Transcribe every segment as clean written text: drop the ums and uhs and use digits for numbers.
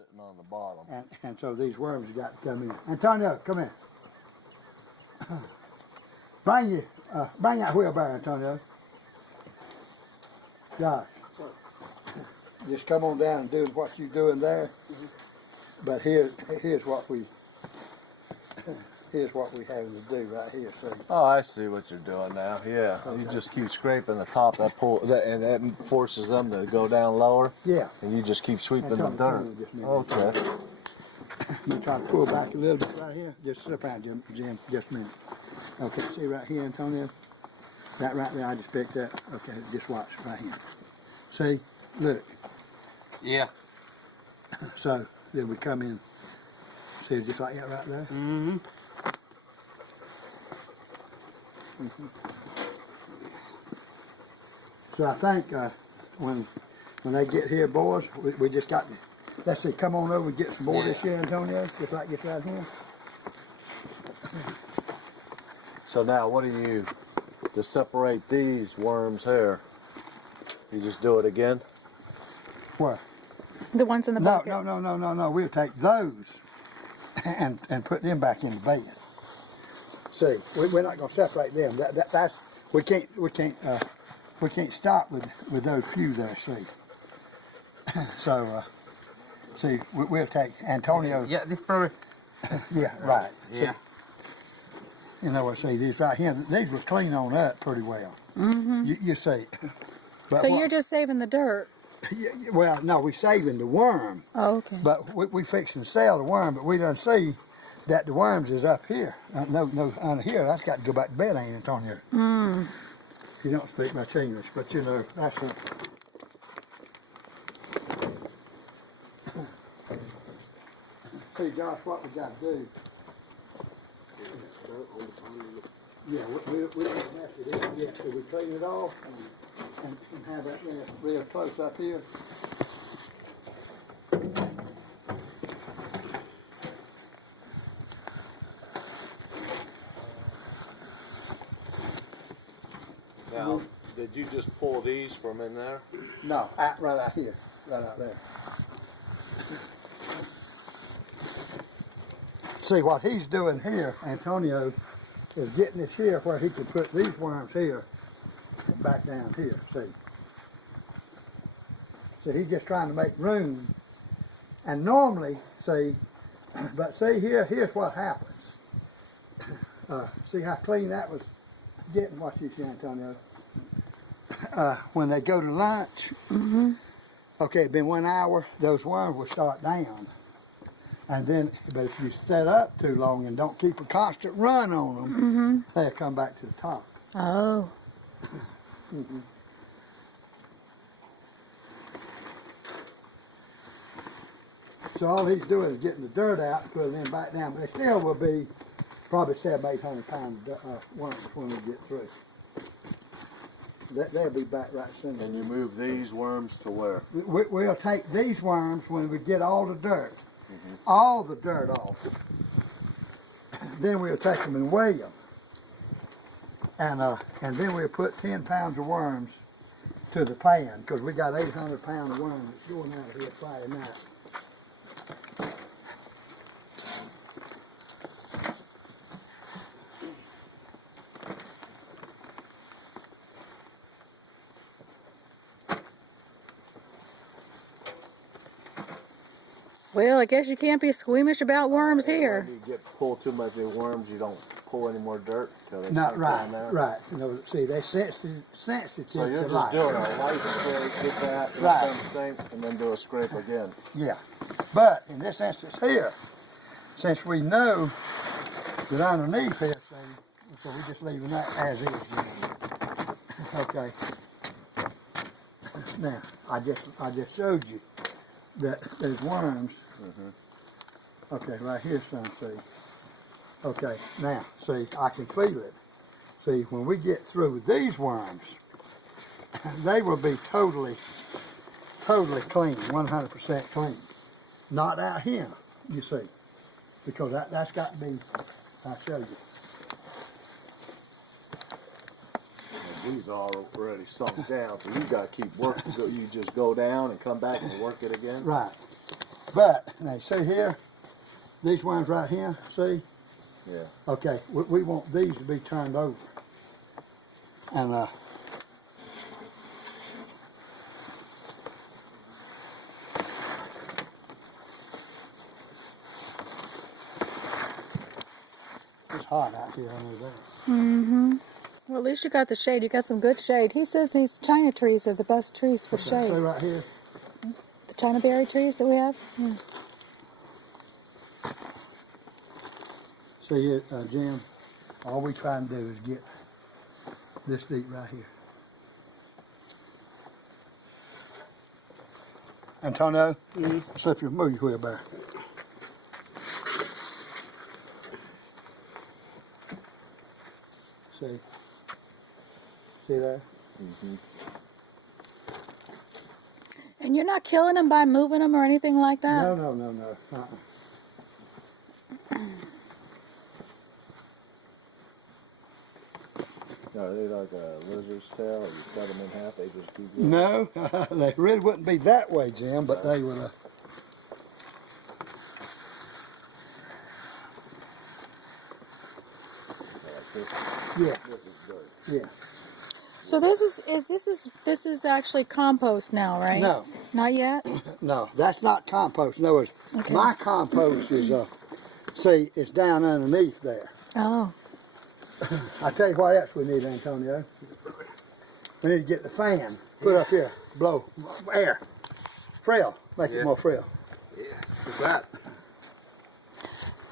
sitting on the bottom. And so these worms have got to come in. Antonio, come here. Bring that wheelbarrow, Antonio. Josh, just come on down and do what you're doing there. But here's what we having to do right here. See? Oh, I see what you're doing now. Yeah, okay. You just keep scraping the top and that forces them to go down lower. Yeah. And you just keep sweeping the dirt. Okay. You try to pull back a little bit right here. Just sit down, Jim. Just a minute. Okay. See right here, Antonio. That right there, I just picked up. Okay. Just watch right here. See, look. Yeah. So then we come in. See, just like that right there. Mm-hmm. So I think when they get here, boys, we just got to, let's see, come on over and get some more this year, Antonio, just like this right here. So now what do you, to separate these worms here, you just do it again? What? The ones in the bucket? No. We'll take those and put them back in the bed. See, we're not going to separate them. That's we can't stop with those few there. See, so see, we'll take Antonio. Yeah, this probably. Yeah, right. Yeah. See, you know what? See, these right here, these will clean on up pretty well. Mm-hmm. You see. But so you're just saving the dirt. Well, no, we're saving the worm. Oh, okay. But we fixing to sell the worm, but we done see that the worms is up here. No, under here. That's got to go back to bed, ain't it, Antonio? Mm. You don't speak much English, but you know, that's a... See, Josh, what we got to do... Yeah, we don't mess it in yet, so we clean it off and have that real close up here. Now, did you just pull these from in there? No, right out here, right out there. See, what he's doing here, Antonio, is getting this here where he can put these worms here back down here, see. So he's just trying to make room. And normally, see, but see here, here's what happens. See how clean that was getting, what you see, Antonio. When they go to lunch, okay, it's been 1 hour, those worms will start down. And then, but if you set up too long and don't keep a constant run on them, they'll come back to the top. Oh. So all he's doing is getting the dirt out and putting them back down. But they still will be probably 700-800 pounds worms when we get through. They'll be back right soon. And you move these worms to where? We'll take these worms when we get all the dirt. All the dirt off. Then we'll take them and weigh them. And then we'll put 10 pounds of worms to the pan, because we got 800 pounds of worms that's going out of here Friday night. Well, I guess you can't be squeamish about worms here. If you pull too much of worms, you don't pull any more dirt till they Not start right, down there. right. You know, see, they sensitive So you're to just light. doing a light scrape, get that, Right. done the same, and then do a scrape again. Yeah. But in this instance here, since we know that underneath here, so we're just leaving that as is. Okay. Now, I just showed you that there's worms. Okay, right here, son, see. Okay, now, see, I can feel it. See, when we get through with these worms, they will be totally clean, 100% clean. Not out here, you see, because that's got to be, I'll show you. And these are already sunk down, so you got to keep working. You just go down and come back and work it again. Right. But, now see here, these ones right here, see? Yeah. Okay, we want these to be turned over. And it's hot out here under there. Mm-hmm. Well, at least you got the shade. You got some good shade. He says these China trees are the best trees for Okay, shade. see right here. The China berry trees that we have. Yeah. See here, Jim, all we try and do is get this deep right here. Antonio, slip your, move your wheelbarrow. See? See there? And you're not killing them by moving them or anything like that? No. Are they like a lizard's tail, or you cut them in half, they just keep going? No, they really wouldn't be that way, Jim, but they would. Like this. Yeah, This is dirt. yeah. So this is actually compost now, right? No, Not yet? no, that's not compost. In other words, Okay. my compost is, see, it's down underneath there. Oh. I tell you what else we need, Antonio. We need to get the fan put up here, blow air, frill, make it more frill. Yeah. What's that?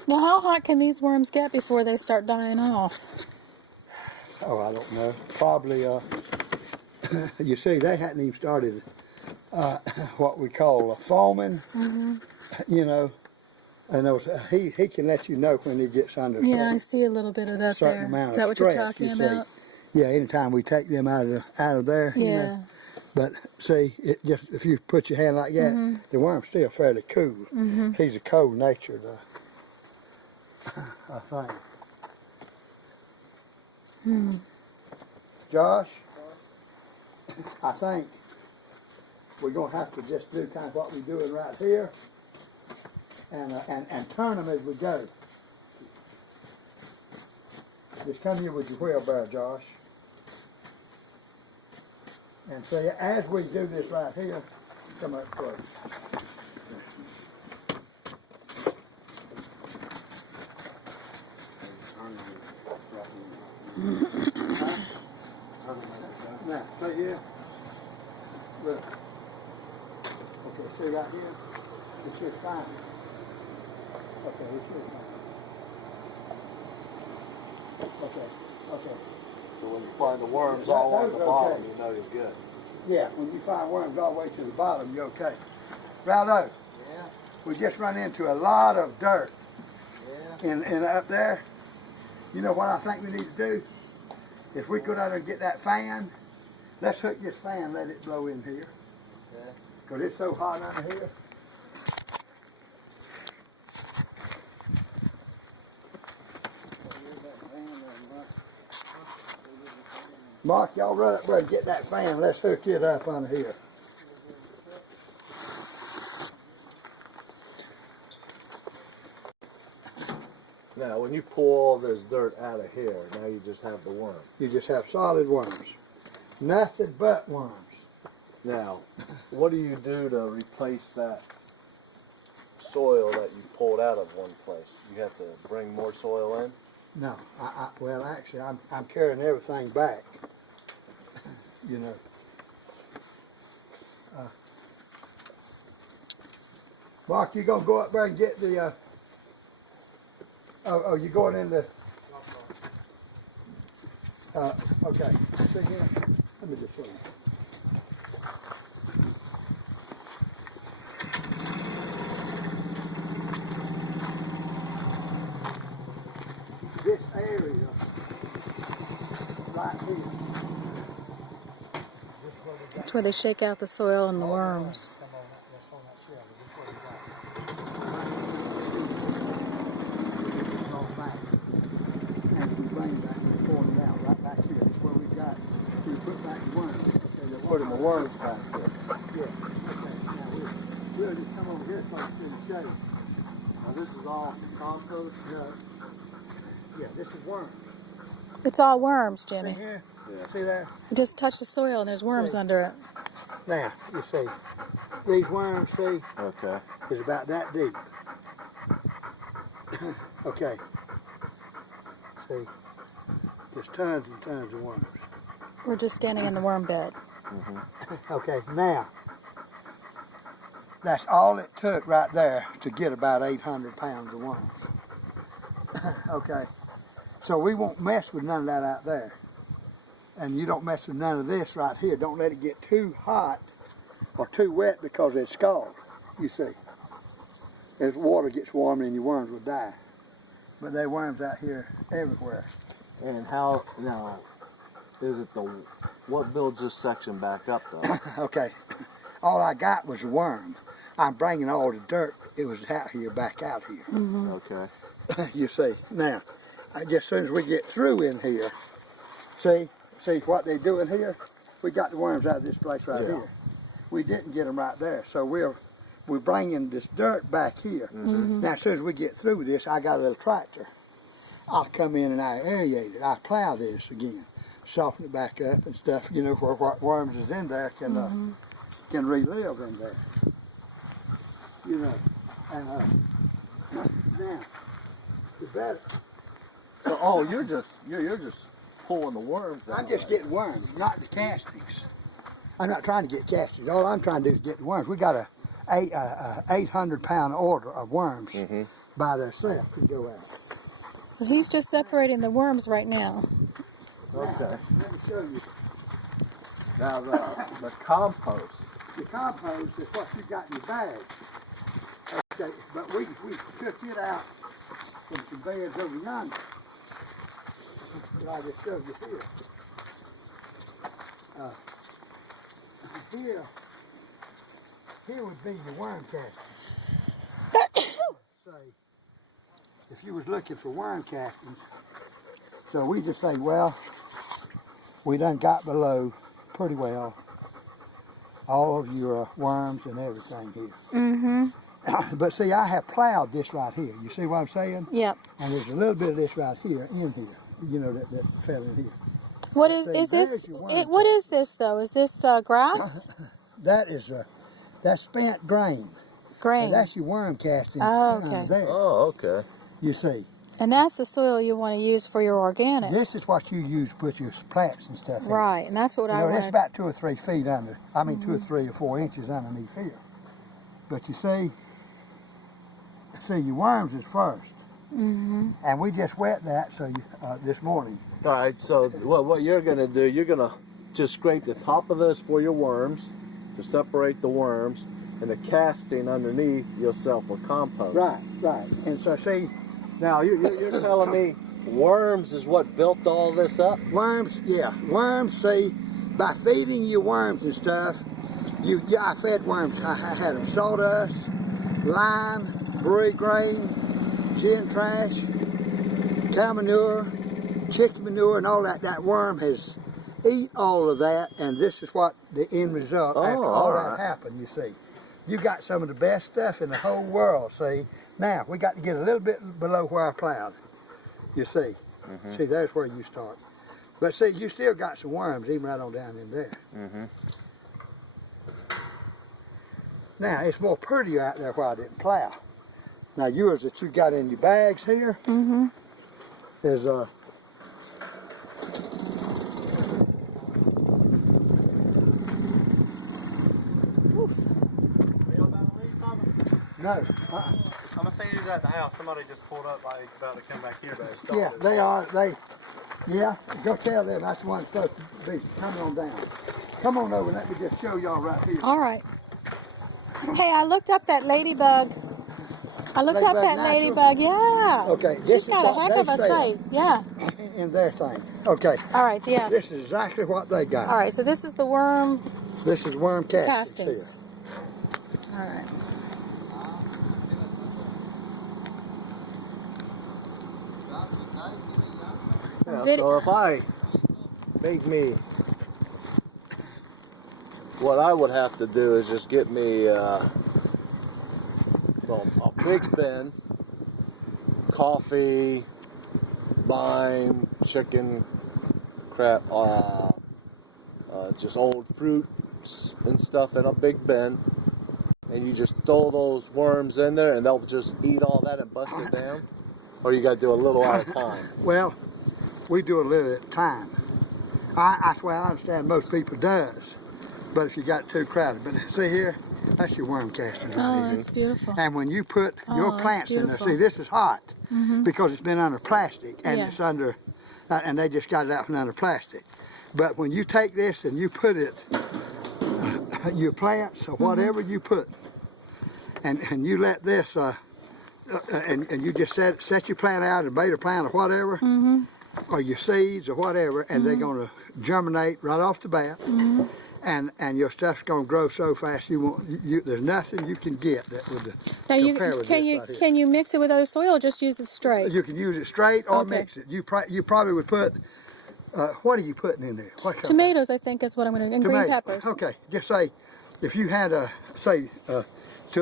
Now, how hot can these worms get before they start dying off? Oh, I don't know. Probably, you see, they hadn't even started what we call foaming, you know. And those, he can let you know when he gets under Yeah, I see a little bit of that certain there. amount Is that of what stress, you're talking you see. about? Yeah, anytime we take them out of there, you Yeah. know. But see, it just if you put your hand like that, the worm's still fairly cool. He's a cold-natured, I think. Josh, I think we're gonna have to just do kind of what we're doing right here, and turn them as we go. Just come here with your wheelbarrow, Josh. And see, as we do this right here, come up close. Now, see here? Look. Okay, see right here? It should find it. Okay, it should find it. Okay. So when you find the worms That- all on those the are bottom, okay. you know you're good. Yeah, when you find worms all the way to the bottom, you're okay. Raldo, Yeah, we just run into a lot of dirt yeah. in up there. You know what I think we need to do? If we go down there and get that fan, let's hook this fan, let it blow in here. Okay. Because it's so hot under here. Mark, y'all run up there and get that fan. Let's hook it up under here. Now, when you pull all this dirt out of here, now you just have the worm. You just have solid worms. Nothing but worms. Now, what do you do to replace that soil that you pulled out of one place? You have to bring more soil in? No, well, actually, I'm carrying everything back. You know. Mark, you gonna go up there and get the? Oh, you going in the? Okay. See here? Let me just show you. This area right here. That's where they shake out the soil and the worms. Come on, that's on that shelf. It's all back. And we bring back and pour them out right back here. That's where we got. We put back the worms. Okay, Putting the worms back here. Yeah. Okay. Now we'll just come over here close to show you. Now this is all compost. Yeah, this is worms. It's all worms, See Jimmy. here? Yeah. See there? You just touch the soil and there's worms under it. Now, you see, these worms, see, Okay. is about that deep. Okay. See, there's tons and tons of worms. We're just standing in the worm bed. Okay, now, that's all it took right there to get about 800 pounds of worms. Okay, so we won't mess with none of that out there. And you don't mess with none of this right here. Don't let it get too hot or too wet because it's scald, you see. As water gets warm and your worms will die. But there are worms out here everywhere. And how now? Is it what builds this section back up though? Okay, all I got was a worm. I'm bringing all the dirt. It was out here, back out here. Okay. You see. Now, just as soon as we get through in here, see what they do in here? We got the worms out of this place right here. We didn't get them right there, so we're bringing this dirt back here. Now, as soon as we get through with this, I got a little tractor. I'll come in and I aerate it. I plow this again, soften it back up and stuff. You know, where what worms is in there can relive in there. You know, and now the better. So, oh, you're just pulling the worms out. I'm just getting worms, not the castings. I'm not trying to get castings. All I'm trying to do is get the worms. We got a 800-pound order of worms by themselves to go out. So he's just separating the worms right now. Okay. Now, let me show you. Now the compost. The compost is what you got in your bag. Okay, but we took it out from some beds over yonder. Like I just showed you here. Here would be your worm castings. Say, if you was looking for worm castings, so we just say, well, we done got below pretty well all of your worms and everything here. But see, I have plowed this right here. You see what I'm saying? Yep. And there's a little bit of this right here in here. You know, that fell in here. What is See, this? there's your worm What is this though? Is this grass? That is that's spent grain. Grain. And that's your worm castings Oh, under okay. there. Oh, okay. You see, And that's the soil you want to use for your organic. this is what you use to put your plants and stuff in. Right, and that's what You I know, it's wanted. about 2 or 3 feet under. I mean, 2 or 3 or 4 inches underneath here. But you see, your worms is first. And we just wet that this morning. All right. So what you're gonna do? You're gonna just scrape the top of this for your worms to separate the worms, and the casting underneath you'll sell for compost. Right. And so see, Now you're telling me worms is what built all this up? worms, see, by feeding your worms and stuff, I fed worms. I had them sawdust, lime, brewery grain, gin trash, cow manure, chicken manure, and all that. That worm has eat all of that, and this is what the end result after all all that right. happened, you see. You got some of the best stuff in the whole world, see. Now, we got to get a little bit below where I plowed, you see. See, there's where you start. But see, you still got some worms even right on down in there. Now, it's more prettier out there where I didn't plow. Now, yours that you got in your bags here, there's no. I'm gonna say he's at the house. Somebody just pulled up, like about to come back here, but it Yeah, stopped. they are. Yeah, go tell them that's the one supposed to be. Come on down. Come on over. Let me just show y'all right here. All right. Hey, I looked up that ladybug. Ladybug natural? Ladybug, yeah. Okay, this She's is got a what heck they of a sell site. Yeah. in their thing. Okay, All right, yes. this is exactly what they got. All right, so this is the worm This is worm castings castings. here. All right. Yeah, Vid- so if I make me, what I would have to do is just get me Well, a big bin, coffee, lime, chicken, crap, just old fruits and stuff in a big bin. And you just throw those worms in there and they'll just eat all that and bust it down? Or you got to do a little at a time? Well, we do a little at a time. I swear I understand most people does. But if you got too crowded. But see here, that's your worm casters right Oh, here. that's beautiful. And when you put your that's plants in there, beautiful. see this is hot because it's been under plastic and Yeah. it's under, and they just got it out from under plastic. But when you take this and you put it, your plants or whatever you put, and you let this, and you just set your plant out, a beta plant or whatever, or your seeds or whatever, and they're going to germinate right off the bat. And your stuff's gonna grow so fast there's nothing you can get that would Now compare with this right here. can you mix it with other soil or just use it straight? You can use it straight or Okay. mix it. You probably would put what are you putting in there? What's your Tomatoes, I think, is what I'm going to, and green Tomatoes. peppers. Okay, just say if you had to a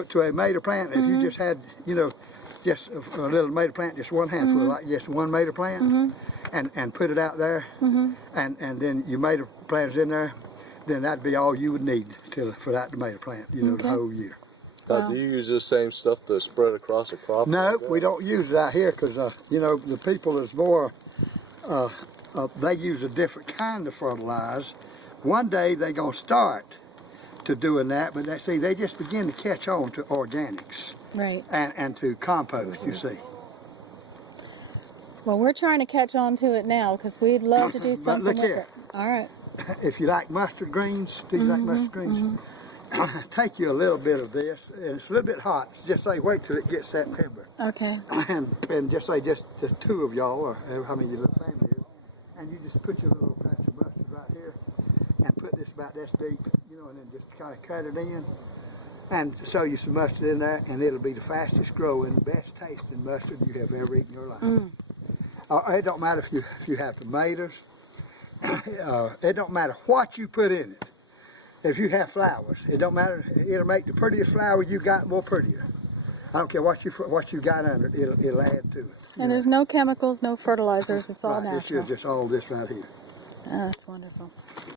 tomato plant, if you just had just a little tomato plant, just one handful, like just one tomato plant, and put it out there, and then your tomato plant is in there. Then that'd be all you would need for that tomato plant, the whole year. Now, do you use the same stuff to spread across the crop? No, we don't use it out here because, the people is more, they use a different kind of fertilizer. One day they're going to start to doing that, but they just begin to catch on to organics Right. and to compost, you see. Well, we're trying to catch on to it now because we'd love to do But something look with here. it. All right. If you like mustard greens, do you like mustard greens? Take you a little bit of this, and it's a little bit hot. Just say wait till it gets September. Okay. and just say just two of y'all, or how many your little family is, and you just put your little patch of mustard right here, and put this about this deep, and then just kind of cut it in, and sow you some mustard in there, and it'll be the fastest growing, best tasting mustard you have ever eaten in your life. It don't matter if you have tomatoes. It don't matter what you put in it. If you have flowers, it don't matter. It'll make the prettiest flower you got more prettier. I don't care what you got under it. It'll add to it. And there's no chemicals, no fertilizers. It's all Right, natural. This is just all this right here. Oh, that's wonderful.